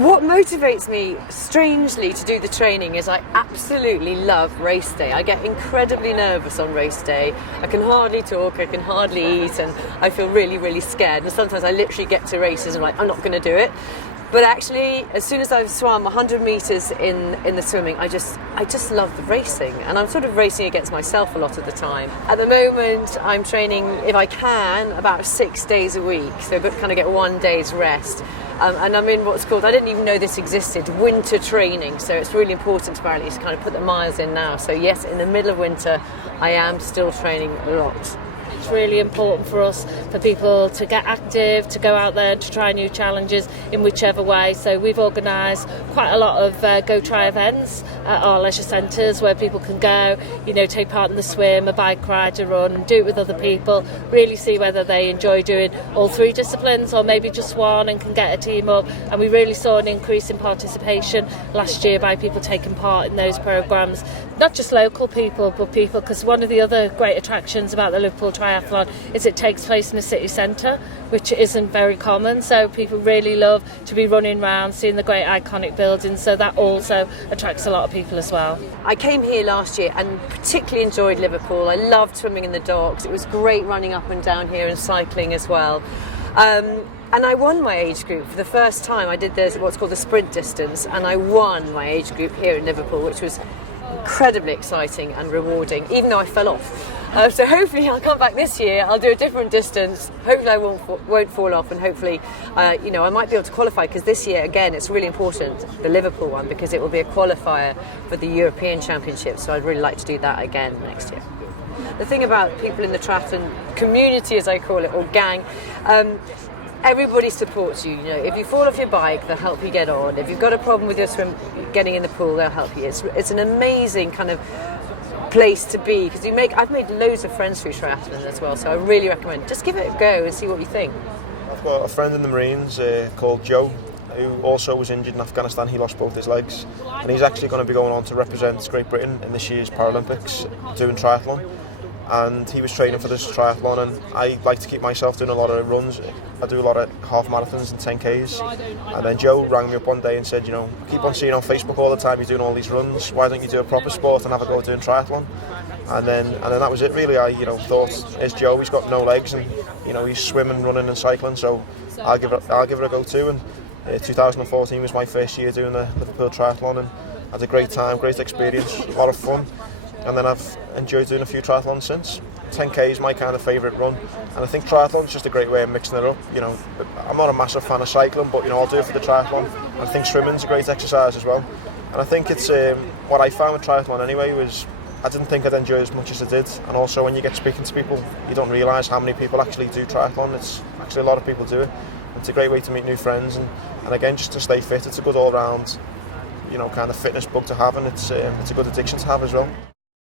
What motivates me, strangely, to do the training is I absolutely love race day. I get incredibly nervous on race day. I can hardly talk, I can hardly eat, and I feel really, really scared. And sometimes I literally get to races and I'm like, I'm not going to do it. But actually, as soon as I've swum 100 metres in the swimming, I just love the racing. And I'm sort of racing against myself a lot of the time. At the moment, I'm training, if I can, about 6 days a week. So I kind of get 1 day's rest. And I'm in what's called, I didn't even know this existed, winter training. So it's really important apparently to kind of put the miles in now. So yes, in the middle of winter, I am still training a lot. It's really important for us, for people to get active, to go out there, to try new challenges in whichever way. So we've organised quite a lot of Go Try events at our leisure centres where people can go, take part in the swim, a bike ride, a run, and do it with other people, really see whether they enjoy doing all 3 disciplines or maybe just one and can get a team up. And we really saw an increase in participation last year by people taking part in those programmes. Not just local people, but people, because one of the other great attractions about the Liverpool Triathlon is it takes place in the city centre, which isn't very common, so people really love to be running around, seeing the great iconic buildings, so that also attracts a lot of people as well. I came here last year and particularly enjoyed Liverpool. I loved swimming in the docks. It was great running up and down here and cycling as well. And I won my age group for the first time. I did what's called the sprint distance, and I won my age group here in Liverpool, which was incredibly exciting and rewarding, even though I fell off. So hopefully I'll come back this year, I'll do a different distance, hopefully I won't fall off, and hopefully I might be able to qualify, because this year again it's really important, the Liverpool one, because it will be a qualifier for the European Championship, so I'd really like to do that again next year. The thing about people in the triathlon community, as I call it, or gang, everybody supports you. If you fall off your bike, they'll help you get on. If you've got a problem with your swim getting in the pool, they'll help you. It's an amazing kind of place to be, because I've made loads of friends through triathlon as well, so I really recommend just give it a go and see what you think. I've got a friend in the Marines called Joe, who also was injured in Afghanistan. He lost both his legs, and he's actually going to be going on to represent Great Britain in this year's Paralympics doing triathlon. And he was training for this triathlon, and I like to keep myself doing a lot of runs. I do a lot of half marathons and 10Ks. And then Joe rang me up one day and said, keep on seeing on Facebook all the time you're doing all these runs, why don't you do a proper sport and have a go at doing triathlon? And then that was it really. I thought, here's Joe, he's got no legs, and he's swimming, running and cycling, so I'll give it a go too. And 2014 was my first year doing the Liverpool Triathlon, and had a great time, great experience, a lot of fun. And then I've enjoyed doing a few triathlons since. 10K is my kind of favourite run, and I think triathlon is just a great way of mixing it up. I'm not a massive fan of cycling, but I'll do it for the triathlon. And I think swimming's a great exercise as well. And I think it's what I found with triathlon anyway was I didn't think I'd enjoy it as much as I did. And also when you get speaking to people, you don't realise how many people actually do triathlon. It's actually a lot of people do it. It's a great way to meet new friends, and again just to stay fit. It's a good all-round kind of fitness bug to have, and it's a good addiction to have as well.